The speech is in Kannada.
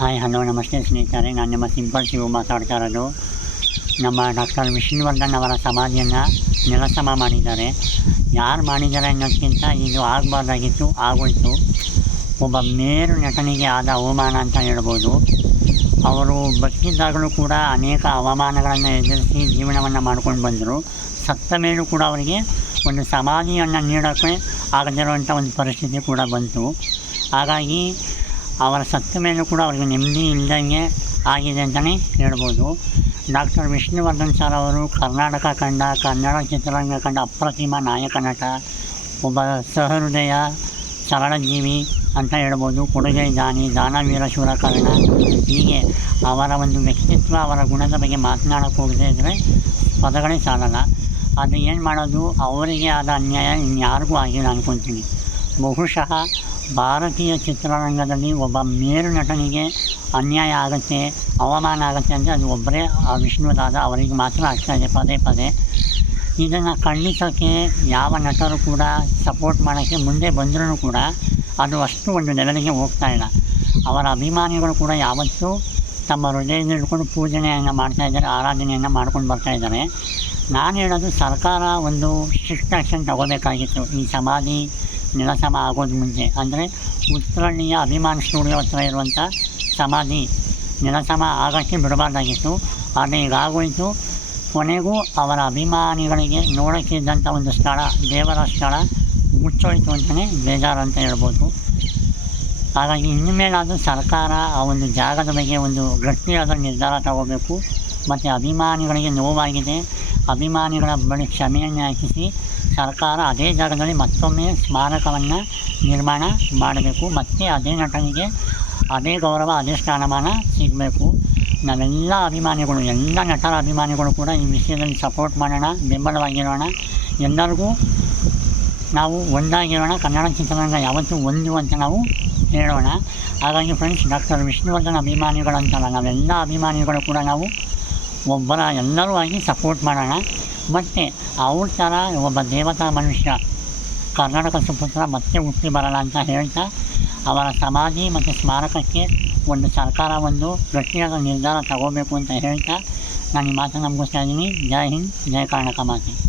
ಹಾಯ್, ಹಲೋ, ನಮಸ್ತೆ ಸ್ನೇಹಿತರೆ. ನಾನು ನಿಮ್ಮ ಸಿಂಪಲ್ ಶಿವು ಮಾತಾಡ್ತಾ ಇರೋದು. ನಮ್ಮ ಡಾಕ್ಟರ್ ವಿಷ್ಣುವರ್ಧನ್ ಅವರ ಸಮಾಧಿಯನ್ನು ನೆಲಸಮ ಮಾಡಿದ್ದಾರೆ. ಯಾರು ಮಾಡಿದ್ದಾರೆ ಅನ್ನೋದಕ್ಕಿಂತ ಇದು ಆಗಬಾರ್ದಾಗಿತ್ತು, ಆಗೋಯಿತು. ಒಬ್ಬ ಮೇರು ನಟನಿಗೆ ಆದ ಅವಮಾನ ಅಂತ ಹೇಳ್ಬೋದು. ಅವರು ಬದುಕಿದ್ದಾಗಲೂ ಕೂಡ ಅನೇಕ ಅವಮಾನಗಳನ್ನು ಎದುರಿಸಿ ಜೀವನವನ್ನು ಮಾಡ್ಕೊಂಡು ಬಂದರು. ಸತ್ತ ಮೇಲೂ ಕೂಡ ಅವರಿಗೆ ಒಂದು ಸಮಾಧಿಯನ್ನು ನೀಡೋಕ್ಕೆ ಆಗದಿರುವಂಥ ಒಂದು ಪರಿಸ್ಥಿತಿ ಕೂಡ ಬಂತು. ಹಾಗಾಗಿ ಅವರ ಸತ್ತ ಮೇಲೂ ಕೂಡ ಅವರಿಗೆ ನೆಮ್ಮದಿ ಇಲ್ಲದಂಗೆ ಆಗಿದೆ ಅಂತಲೇ ಹೇಳ್ಬೋದು. ಡಾಕ್ಟರ್ ವಿಷ್ಣುವರ್ಧನ್ ಸರ್ ಅವರು ಕರ್ನಾಟಕ ಕಂಡ, ಕನ್ನಡ ಚಿತ್ರರಂಗ ಕಂಡ ಅಪ್ರತಿಮ ನಾಯಕ ನಟ, ಒಬ್ಬ ಸಹೃದಯ ಸರಳ ಜೀವಿ ಅಂತ ಹೇಳ್ಬೋದು. ಕೊಡುಗೆ ದಾನಿ, ದಾನವೀರ ಶೂರಕರ್ಣ. ಹೀಗೆ ಅವರ ಒಂದು ವ್ಯಕ್ತಿತ್ವ, ಅವರ ಗುಣದ ಬಗ್ಗೆ ಮಾತನಾಡೋಕ್ಕೆ ಹೋಗದೇ ಇದ್ದರೆ ಪದಗಳೇ ಸಾಲಲ್ಲ. ಅದು ಏನು ಮಾಡೋದು? ಅವರಿಗೆ ಆದ ಅನ್ಯಾಯ ಇನ್ಯಾರಿಗೂ ಆಗಿಲ್ಲ ಅಂದ್ಕೊತೀನಿ ಬಹುಶಃ ಭಾರತೀಯ ಚಿತ್ರರಂಗದಲ್ಲಿ ಒಬ್ಬ ಮೇರು ನಟನಿಗೆ ಅನ್ಯಾಯ ಆಗುತ್ತೆ, ಅವಮಾನ ಆಗುತ್ತೆ ಅಂದರೆ ಅದು ಒಬ್ಬರೇ, ಆ ವಿಷ್ಣುದಾದ ಅವರಿಗೆ ಮಾತ್ರ ಆಗ್ತಾ ಇದೆ ಪದೇ ಪದೇ. ಇದನ್ನು ಖಂಡಿಸೋಕ್ಕೆ ಯಾವ ನಟರು ಕೂಡ ಸಪೋರ್ಟ್ ಮಾಡೋಕ್ಕೆ ಮುಂದೆ ಬಂದರೂ ಕೂಡ ಅದು ಅಷ್ಟು ಒಂದು ಲೆವೆಲಿಗೆ ಹೋಗ್ತಾ ಇಲ್ಲ. ಅವರ ಅಭಿಮಾನಿಗಳು ಕೂಡ ಯಾವತ್ತೂ ತಮ್ಮ ಹೃದಯದಲ್ಲಿ ಹಿಡ್ಕೊಂಡು ಪೂಜನೆಯನ್ನು ಮಾಡ್ತಾ ಇದ್ದಾರೆ, ಆರಾಧನೆಯನ್ನು ಮಾಡ್ಕೊಂಡು ಬರ್ತಾ ಇದ್ದಾರೆ. ನಾನು ಹೇಳೋದು ಸರ್ಕಾರ ಒಂದು ಸ್ಟ್ರಿಕ್ಟ್ ಆ್ಯಕ್ಷನ್ ತಗೋಬೇಕಾಗಿತ್ತು. ಈ ಸಮಾಧಿ ನೆಲಸಮ ಆಗೋದು ಮುಂಚೆ. ಅಂದರೆ ಉತ್ತರಳ್ಳಿಯ ಅಭಿಮಾನ್ ಸ್ಟುಡಿಯೋ ಹತ್ರ ಇರುವಂಥ ಸಮಾಧಿ. ನೆಲಸಮ ಆಗೋಕ್ಕೆ ಬಿಡಬಾರ್ದಾಗಿತ್ತು. ಆದರೆ ಈಗಾಗೋಯಿತು ಕೊನೆಗೂ ಅವರ ಅಭಿಮಾನಿಗಳಿಗೆ ನೋಡೋಕ್ಕೆ ಇದ್ದಂಥ ಒಂದು ಸ್ಥಳ, ದೇವರ ಸ್ಥಳ ಮುಚ್ಚೋಯಿತು ಅಂತಲೇ ಬೇಜಾರು ಅಂತ ಹೇಳ್ಬೋದು. ಹಾಗಾಗಿ ಇನ್ನು ಮೇಲಾದರೂ ಸರ್ಕಾರ ಆ ಒಂದು ಜಾಗದ ಬಗ್ಗೆ ಒಂದು ಗಟ್ಟಿಯಾದ ನಿರ್ಧಾರ ತಗೋಬೇಕು. ಮತ್ತು ಅಭಿಮಾನಿಗಳಿಗೆ ನೋವಾಗಿದೆ. ಅಭಿಮಾನಿಗಳ ಬಳಿ ಕ್ಷಮೆಯನ್ನು ಯಾಚಿಸಿ ಸರ್ಕಾರ ಅದೇ ಜಾಗದಲ್ಲಿ ಮತ್ತೊಮ್ಮೆ ಸ್ಮಾರಕವನ್ನು ನಿರ್ಮಾಣ ಮಾಡಬೇಕು. ಮತ್ತು ಅದೇ ನಟನಿಗೆ ಅದೇ ಗೌರವ, ಅದೇ ಸ್ಥಾನಮಾನ ಸಿಗಬೇಕು. ನಾವೆಲ್ಲ ಅಭಿಮಾನಿಗಳು, ಎಲ್ಲ ನಟರ ಅಭಿಮಾನಿಗಳು ಕೂಡ ಈ ವಿಷಯದಲ್ಲಿ ಸಪೋರ್ಟ್ ಮಾಡೋಣ, ಬೆಂಬಲವಾಗಿರೋಣ. ಎಲ್ಲರಿಗೂ ನಾವು ಒಂದಾಗಿರೋಣ. ಕನ್ನಡ ಚಿತ್ರರಂಗ ಯಾವತ್ತೂ ಒಂದು ಅಂತ ನಾವು ಹೇಳೋಣ. ಹಾಗಾಗಿ ಫ್ರೆಂಡ್ಸ್ ಡಾಕ್ಟರ್ ವಿಷ್ಣುವರ್ಧನ್ ಅಭಿಮಾನಿಗಳಂತಲ್ಲ, ನಾವೆಲ್ಲ ಅಭಿಮಾನಿಗಳು ಕೂಡ ನಾವು ಒಬ್ಬರ ಎಲ್ಲರೂ ಆಗಿ ಸಪೋರ್ಟ್ ಮಾಡೋಣ. ಮತ್ತು ಅವ್ರ ಥರ ಒಬ್ಬ ದೇವತಾ ಮನುಷ್ಯ, ಕರ್ನಾಟಕ ಸುಪುತ್ರ ಮತ್ತೆ ಹುಟ್ಟಿ ಬರಲ್ಲ ಅಂತ ಹೇಳ್ತಾ, ಅವರ ಸಮಾಧಿ ಮತ್ತು ಸ್ಮಾರಕಕ್ಕೆ ಒಂದು ಸರ್ಕಾರ ಒಂದು ಗಟ್ಟಿಯಾದ ನಿರ್ಧಾರ ತಗೋಬೇಕು ಅಂತ ಹೇಳ್ತಾ, ನಾನು ಈ ಮಾತನ್ನು ಮುಗಿಸ್ತಾ ಇದ್ದೀನಿ. ಜೈ ಹಿಂದ್ ಜಯ ಕರ್ನಾಟಕ ಮಾತೆ.